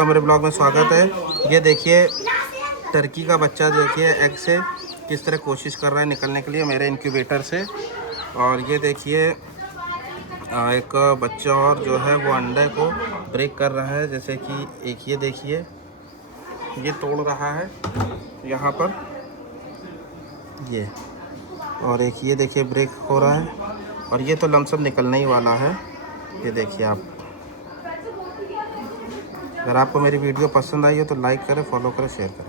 आपका मेरे ब्लॉग में स्वागत है। ये देखिए टर्की का बच्चा देखिए एग से किस तरह कोशिश कर रहा है निकलने के लिए मेरे इंक्यूबेटर से। और ये देखिए एक बच्चा और जो है वो अंडे को ब्रेक कर रहा है, जैसे कि एक ये देखिए ये तोड़ रहा है यहाँ पर ये, और एक ये देखिए ब्रेक हो रहा है, और ये तो लमसम निकलने ही वाला है। ये देखिए आप, अगर आपको मेरी वीडियो पसंद आई हो तो लाइक करें, फॉलो करें, शेयर करें।